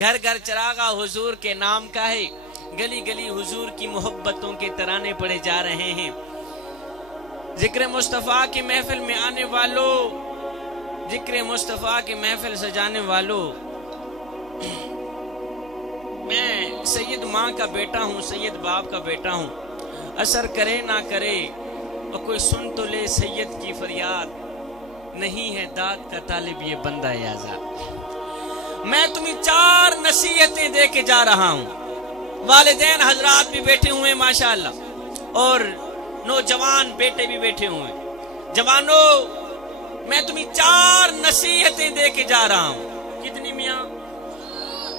घर घर चरागा हुजूर के नाम का है, गली गली हुजूर की मोहब्बतों के तराने पड़े जा रहे हैं। जिक्र मुस्तफ़ा की महफिल में आने वालों, जिक्र मुस्तफ़ा की महफिल सजाने वालों, मैं सैयद माँ का बेटा हूँ, सैयद बाप का बेटा हूँ। असर करे ना करे और कोई सुन तो ले सैयद की फरियाद, नहीं है दाद का तालिब ये बंदा आज़ाद। मैं तुम्हें 4 नसीहतें दे के जा रहा हूँ। वालिदैन हजरात भी बैठे हुए हैं माशाअल्लाह, और नौजवान बेटे भी बैठे हुए हैं। जवानों, मैं तुम्हें 4 नसीहतें दे के जा रहा हूँ। कितनी मियाँ?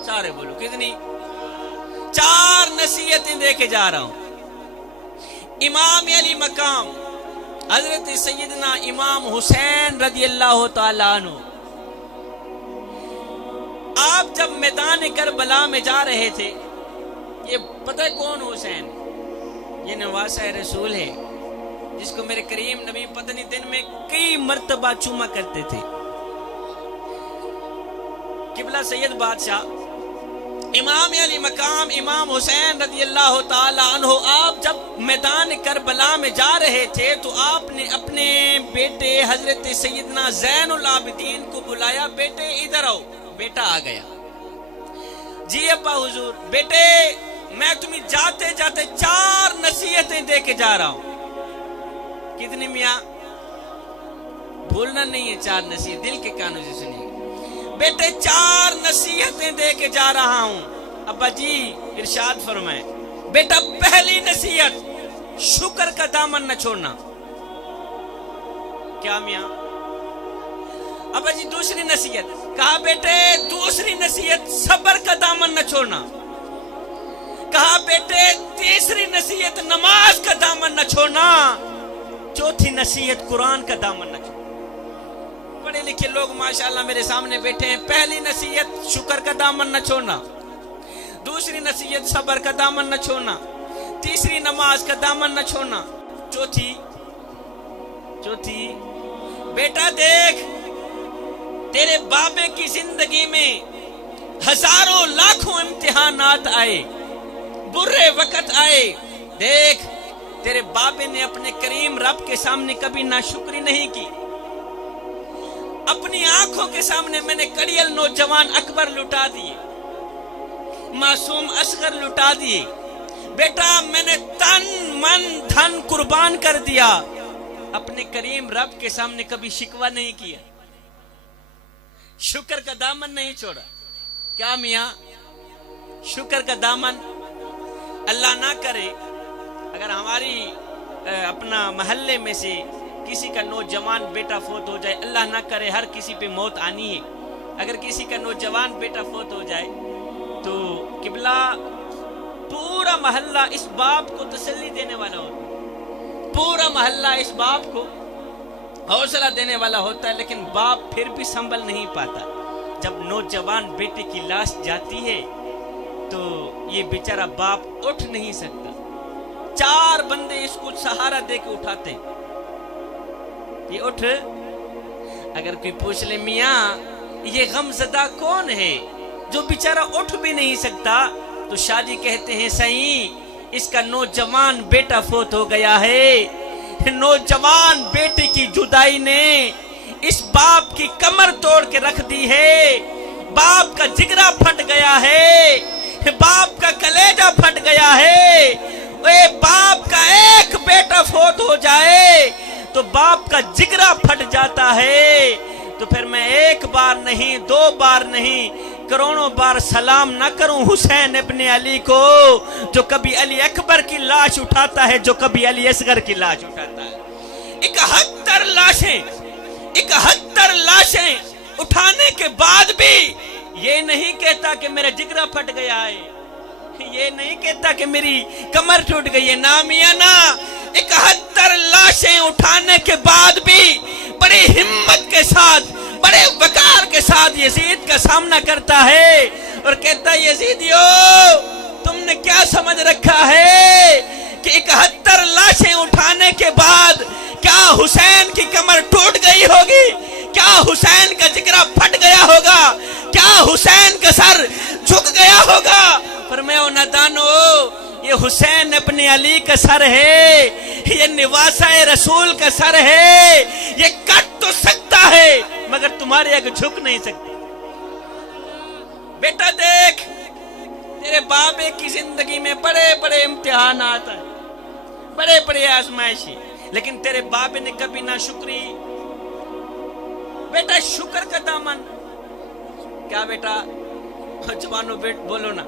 सारे बोलो कितनी? 4 नसीहतें दे के जा रहा हूँ। इमाम अली मकाम हजरत सैयदना इमाम हुसैन रज़ी अल्लाह तआला अन्हु, आप जब मैदान करबला में जा रहे थे, ये पता है कौन हुसैन? ये नवासा रसूल है, जिसको मेरे करीम नबी पत्नी दिन में कई मर्तबा चूमा करते थे। किबला सैयद बादशाह इमाम अली मकाम इमाम हुसैन रज़ी अल्लाह तआला अन्हु, आप जब मैदान करबला में जा रहे थे तो आपने अपने बेटे हजरत सैयदना ज़ैनुल आबिदीन को बुलाया, बेटे इधर आओ। बेटा आ गया। जी अब्बा हुजूर। बेटे, मैं तुम्हें जाते जाते 4 नसीहतें दे के जा रहा हूं। कितनी मियाँ? भूलना नहीं है 4 नसीहत, दिल के कानों से सुनिए। बेटे 4 नसीहतें दे के जा रहा हूं। अब्बा जी इरशाद फरमाए। बेटा, पहली नसीहत, शुक्र का दामन न छोड़ना। क्या मियाँ? अब्बा जी दूसरी नसीहत। कहा बेटे दूसरी नसीहत, सब्र का दामन न छोड़ना। कहा बेटे तीसरी नसीहत, नमाज का दामन न छोड़ना। चौथी नसीहत, कुरान का दामन न छोड़ना। पढ़े लिखे लोग माशाअल्लाह मेरे सामने बैठे हैं। पहली नसीहत, शुक्र का दामन न छोड़ना। दूसरी नसीहत, सब्र का दामन न छोड़ना। तीसरी, नमाज का दामन न छोड़ना। चौथी बेटा देख, तेरे बाबे की जिंदगी में हजारों लाखों इम्तिहानात आए, बुरे वक्त आए। देख, तेरे बाबे ने अपने करीम रब के सामने कभी नाशुक्री नहीं की। अपनी आंखों के सामने मैंने कड़ियल नौजवान अकबर लुटा दिए, मासूम असगर लुटा दिए। बेटा, मैंने तन मन धन कुर्बान कर दिया, अपने करीम रब के सामने कभी शिकवा नहीं किया, शुक्र का दामन नहीं छोड़ा। क्या मियाँ? शुक्र का दामन। अल्लाह ना करे अगर हमारी अपना मोहल्ले में से किसी का नौजवान बेटा फोत हो जाए, अल्लाह ना करे, हर किसी पे मौत आनी है। अगर किसी का नौजवान बेटा फोत हो जाए तो किबला पूरा मोहल्ला इस बाप को तसल्ली देने वाला होता है, पूरा मोहल्ला इस बाप को हौसला देने वाला होता है, लेकिन बाप फिर भी संभल नहीं पाता। जब नौजवान बेटे की लाश जाती है तो ये बेचारा बाप उठ नहीं सकता। 4 बंदे इसको सहारा दे के उठाते हैं, ये उठ। अगर कोई पूछ ले मियाँ ये गमज़दा कौन है जो बेचारा उठ भी नहीं सकता, तो शादी कहते हैं सही, इसका नौजवान बेटा फोत हो गया है। नौजवान बेटे की जुदाई ने इस बाप की कमर तोड़ के रख दी है। बाप का जिगरा फट गया है, बाप का कलेजा फट गया है। बाप का एक बेटा फोत हो जाए तो बाप का जिगरा फट जाता है। तो फिर मैं 1 बार नहीं, 2 बार नहीं, करोड़ों बार सलाम ना करूं हुसैन इब्ने अली को, जो कभी अली अकबर की लाश उठाता है, जो कभी अली असगर की लाश उठाता है। 71 लाशें उठाने के बाद भी ये नहीं कहता कि मेरा जिगरा फट गया है, ये नहीं कहता कि मेरी कमर टूट गई है। ना मियां ना, 71 लाशें उठाने के बाद भी बड़ी हिम्मत के साथ, बड़े वकार के साथ यजीद का सामना करता है और कहता है यजीदियो, तुमने क्या समझ रखा है कि 71 लाशें उठाने के बाद क्या हुसैन की कमर टूट गई होगी? क्या हुसैन का जिगरा फट गया होगा? क्या हुसैन का सर क्या होगा? फरमाया नादानो, ये हुसैन अपने अली का सर है, ये निवासा रसूल का सर है, ये कट तो सकता है मगर तुम्हारे आगे झुक नहीं सकता। बेटा देख, तेरे बाबे की जिंदगी में बड़े बड़े इम्तिहान आता है, बड़े बड़े आजमाइशी, लेकिन तेरे बाबे ने कभी ना शुक्री। बेटा शुक्र का दामन क्या बेटा, जवानों बेट बोलो ना।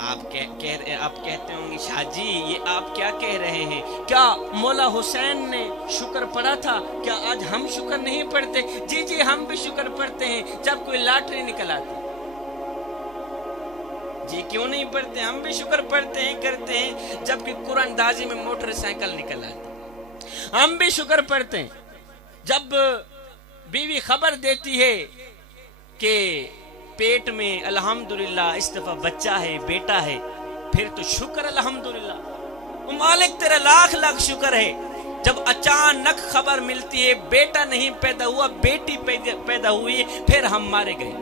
आप कहते होंगे शाह जी ये आप क्या कह रहे हैं, क्या मौला हुसैन ने शुक्र पढ़ा था, क्या आज हम शुक्र नहीं पढ़ते? जी जी हम भी शुक्र पढ़ते हैं जब कोई लॉटरी निकल आती। जी क्यों नहीं पढ़ते, हम भी शुक्र पढ़ते हैं, करते हैं जबकि कुरानदाजी में मोटरसाइकिल निकल आती। हम भी शुक्र पढ़ते हैं जब बीवी खबर देती है कि पेट में अल्हम्दुलिल्लाह इस दफा बच्चा है, बेटा है, फिर तो शुक्र अल्हम्दुलिल्लाह। मालिक तेरा लाख लाख शुक्र है। जब अचानक खबर मिलती है बेटा नहीं पैदा हुआ, बेटी पैदा हुई, फिर हम मारे गए,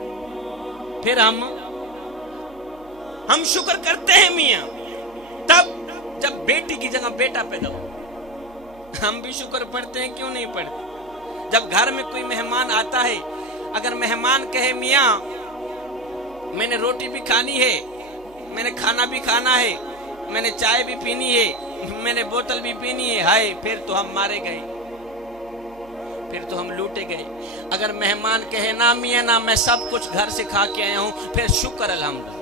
फिर हम शुक्र करते हैं मियां। तब जब बेटी की जगह बेटा पैदा हो हम भी शुक्र पढ़ते हैं, क्यों नहीं पढ़ते? जब घर में कोई मेहमान आता है, अगर मेहमान कहे मियां मैंने रोटी भी खानी है, मैंने खाना भी खाना है, मैंने चाय भी पीनी है, मैंने बोतल भी पीनी है, हाय फिर तो हम मारे गए, फिर तो हम लूटे गए। अगर मेहमान कहे ना मियां ना मैं सब कुछ घर से खा के आया हूं, फिर शुक्र अल्हम्दुलिल्लाह।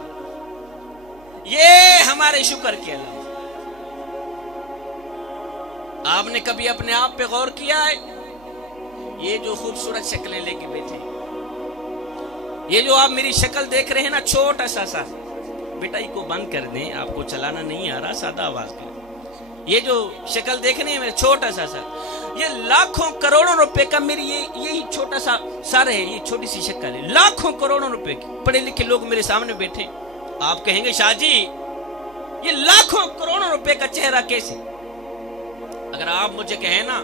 ये हमारे शुक्र के अल्लाह। आपने कभी अपने आप पे गौर किया है? ये जो खूबसूरत शक्लें लेके बैठे, ये जो आप मेरी शक्ल देख रहे हैं ना, छोटा सा बेटा इसको बंद कर दें, आपको चलाना नहीं आ रहा, सादा आवाज कर। ये जो शक्ल देख रहे हैं मेरे, छोटा सा ये लाखों करोड़ों रुपए का मेरी यही छोटा सा सर है, ये छोटी सी शक्ल है, लाखों करोड़ों रुपए की। पढ़े लिखे लोग मेरे सामने बैठे, आप कहेंगे शाह जी ये लाखों करोड़ों रुपए का चेहरा कैसे? अगर आप मुझे कहें ना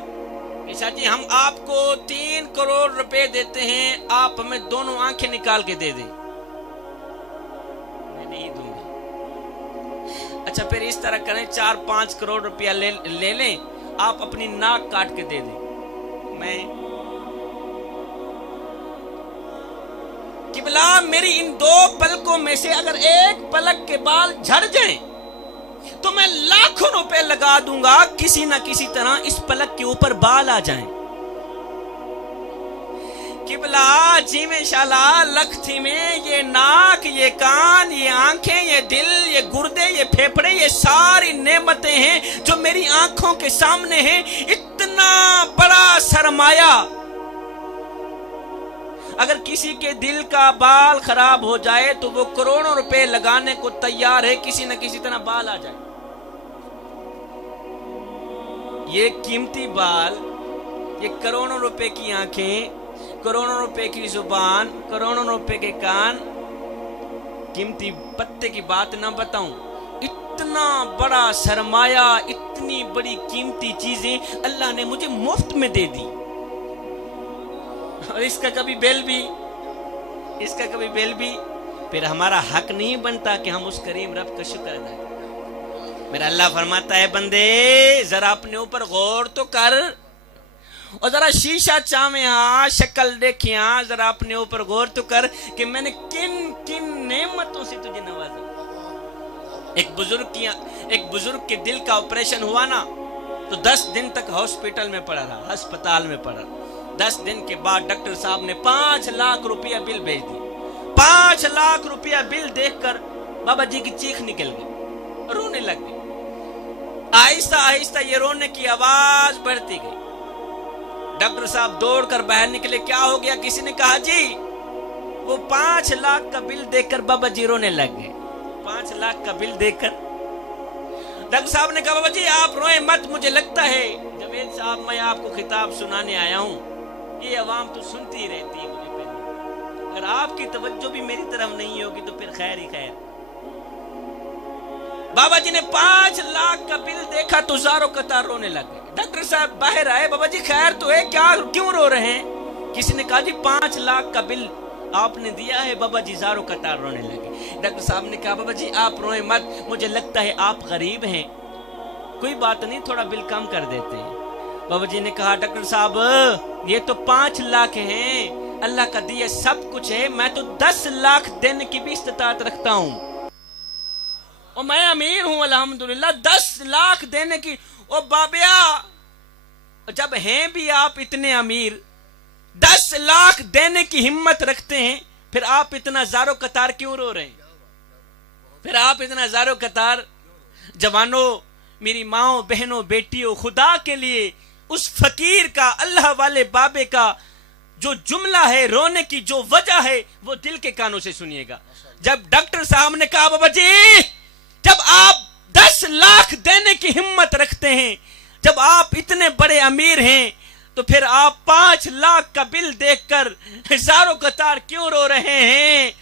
कि शाह जी हम आपको 3 करोड़ रुपए देते हैं, आप हमें दोनों आंखें निकाल के दे दें, मैं नहीं दूंगा। अच्छा फिर इस तरह करें, 4-5 करोड़ रुपया ले लें, आप अपनी नाक काट के दे दें, मैं किबला मेरी इन 2 पलकों में से अगर एक पलक के बाल झड़ जाएं तो मैं लाखों रुपए लगा दूंगा, किसी ना किसी तरह इस पलक के ऊपर बाल आ जाएं। किबला जी में शाला लखती में ये नाक, ये कान, ये आंखें, ये दिल, ये गुर्दे, ये फेफड़े, ये सारी नेमतें हैं जो मेरी आंखों के सामने हैं। इतना बड़ा सरमाया, अगर किसी के दिल का बाल खराब हो जाए तो वो करोड़ों रुपए लगाने को तैयार है, किसी न किसी तरह बाल आ जाए। ये कीमती बाल, ये करोड़ों रुपए की आंखें, करोड़ों रुपए की जुबान, करोड़ों रुपए के कान, कीमती पत्ते की बात ना बताऊं, इतना बड़ा सरमाया, इतनी बड़ी कीमती चीजें अल्लाह ने मुझे मुफ्त में दे दी, और इसका कभी बेल भी फिर हमारा हक नहीं बनता कि हम उस करीम रब का शुक्र अदा करें। मेरा अल्लाह फरमाता है बंदे जरा अपने ऊपर गौर तो कर, और जरा शीशा चामे, शक्ल देखिया, जरा अपने ऊपर गौर तो कर कि मैंने किन किन नेमतों से तुझे नवाजा। एक बुजुर्ग के दिल का ऑपरेशन हुआ ना, तो 10 दिन तक हॉस्पिटल में पड़ा रहा, अस्पताल में पड़ा। 10 दिन के बाद डॉक्टर साहब ने 5 लाख रुपया बिल भेज दी। 5 लाख रुपया बिल देखकर बाबा जी की चीख निकल गई, रोने लग गई। आहिस्ता आहिस्ता ये रोने की आवाज बढ़ती गई। डॉक्टर साहब दौड़कर बाहर निकले, क्या हो गया? किसी ने कहा जी वो 5 लाख का बिल देखकर बाबा जी रोने लग गए। 5 लाख का बिल देखकर डॉक्टर साहब ने कहा बाबा जी आप रोए मत, मुझे लगता है जवेद साहब मैं आपको खिताब सुनाने आया हूं, ये अवाम तो सुनती ही रहती है मुझे पहले, अगर आपकी तवज्जो भी मेरी तरफ नहीं होगी तो फिर खैर ही खैर। बाबा जी ने 5 लाख का बिल देखा तो ज़ारो कतार रोने लगे। डॉक्टर साहब बाहर आए, बाबा जी खैर तो है, क्या क्यों रो रहे हैं? किसी ने कहा जी 5 लाख का बिल आपने दिया है। बाबा जी ज़ारो कतार रोने लगे। डॉक्टर साहब ने कहा बाबा जी आप रोए मत, मुझे लगता है आप गरीब हैं, कोई बात नहीं थोड़ा बिल कम कर देते हैं। बाबा जी ने कहा डॉक्टर साहब ये तो 5 लाख हैं, अल्लाह का दिया सब कुछ है, मैं तो 10 लाख देने की भी इस्तिताअत रखता हूँ और मैं अमीर हूँ अल्हम्दुलिल्लाह, 10 लाख देने की। ओ बाबिया जब हैं भी आप इतने अमीर, 10 लाख देने की हिम्मत रखते हैं, फिर आप इतना ज़ारो कतार क्यों रो रहे हैं? फिर आप इतना ज़ारो कतार। जवानों, मेरी माओ, बहनों, बेटियों, खुदा के लिए उस फकीर का, अल्लाह वाले बाबे का जो जुमला है, रोने की जो वजह है, वो दिल के कानों से सुनिएगा। जब डॉक्टर साहब ने कहा बाबा जी जब आप 10 लाख देने की हिम्मत रखते हैं, जब आप इतने बड़े अमीर हैं, तो फिर आप 5 लाख का बिल देखकर ज़ारो कतार क्यों रो रहे हैं?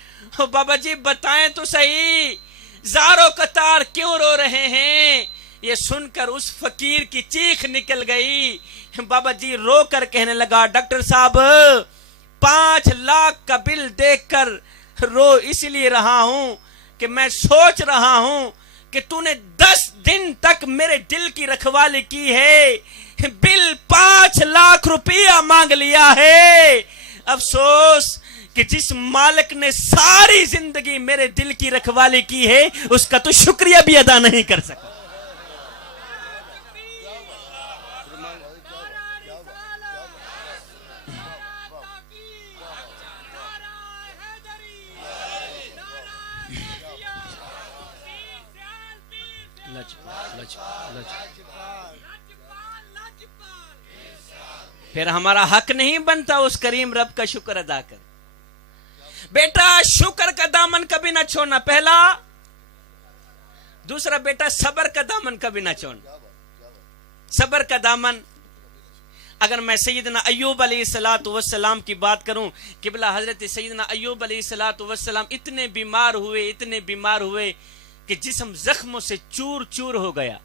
बाबा जी बताएं तो सही, ज़ारो कतार क्यों रो रहे हैं? ये सुनकर उस फकीर की चीख निकल गई। बाबा जी रो कर कहने लगा डॉक्टर साहब 5 लाख का बिल देखकर रो इसलिए रहा हूं कि मैं सोच रहा हूं कि तूने 10 दिन तक मेरे दिल की रखवाली की है, बिल 5 लाख रुपया मांग लिया है। अफसोस कि जिस मालिक ने सारी जिंदगी मेरे दिल की रखवाली की है, उसका तो शुक्रिया भी अदा नहीं कर सका। फिर हमारा हक नहीं बनता उस करीम रब का शुक्र अदा कर। बेटा शुक्र का दामन कभी ना छोड़ना, पहला। दूसरा बेटा सबर का दामन कभी ना छोड़ना। सबर का दामन, अगर मैं सैयदना अय्यूब अलैहिस्सलातु वस्सलाम की बात करूं, किबला हजरत सैयदना अय्यूब अलैहिस्सलातु वस्सलाम इतने बीमार हुए कि जिस्म जख्मों से चूर चूर हो गया।